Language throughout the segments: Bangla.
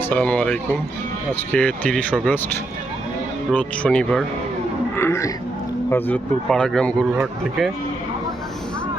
আসসালামু আলাইকুম। আজকে তিরিশ আগস্ট, রোজ শনিবার। হজরতপুর পাড়াগ্রাম গরুহাট থেকে।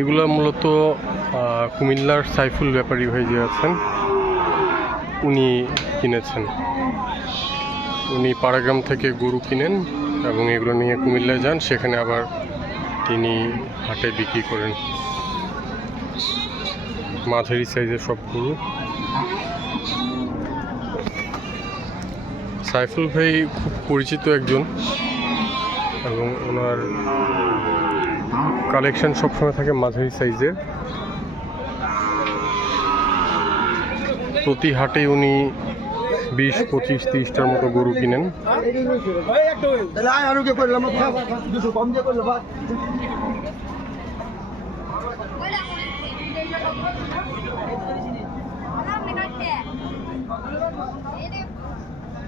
এগুলো মূলত কুমিল্লার সাইফুল ব্যাপারী ভাই যে আছেন, উনি কিনেছেন। উনি পাড়াগ্রাম থেকে গরু কিনেন এবং এগুলো নিয়ে কুমিল্লায় যান, সেখানে আবার তিনি হাটে বিক্রি করেন। মাঝারি সাইজের সব গরু। সাইফুল ভাই খুব পরিচিত একজন এবং ওনার কালেকশন সবসময় থাকে মাঝারি সাইজের। প্রতি হাটে উনি বিশ, পঁচিশ, তিরিশটার মতো গরু কিনেন।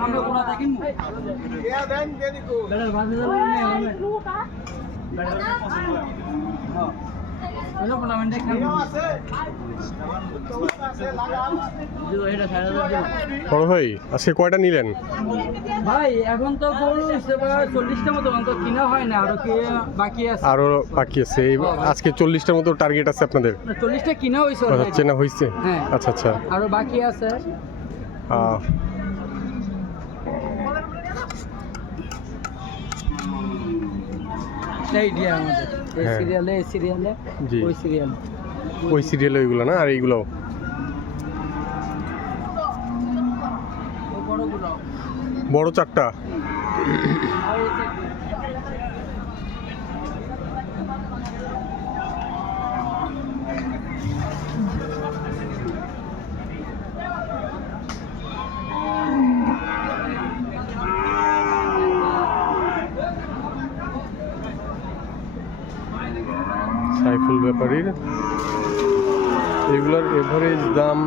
এই কম ঘণ্টা দর করছে তোরা হ্যাঁ? তোরা ঘণ্টা দর করছিস? বড় ভাই আজকে কয়টা নিলেন? ভাই এখন তো গরু চল্লিশটা মতো অন্তত কিনা হয় না আরও কি বাকি আছে? আরও বাকি আছে। আজকে চল্লিশটার মতো টার্গেট আছে আপনাদের? চল্লিশটা কিনা হয়েছে আচ্ছা, চেনা হয়েছে? হ্যাঁ। আচ্ছা আচ্ছা। আরও বাকি আছে। আহ, আইডিয়া আমাদের। এই হ্যাঁ। সিরিয়ালে এই সিরিয়ালে ওই সিরিয়াল ওই সিরিয়াল ওইগুলো না? আর এইগুলো? বড় চারটা? সাইফুল ব্যাপারীর। এগুলার এভারেজ দাম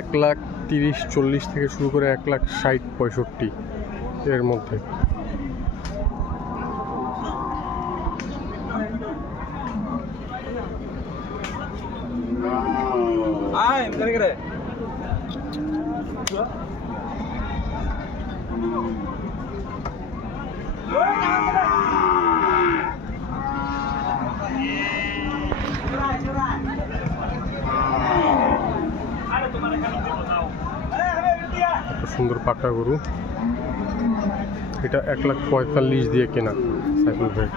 এক লাখ তিরিশ চল্লিশ থেকে শুরু করে এক লাখ ষাট পঁয়ষট্টি এর মধ্যে। সুন্দর পাকা গরু। এটা এক লাখ পঁয়তাল্লিশ দিয়ে কেনা সাইফুল ভাই।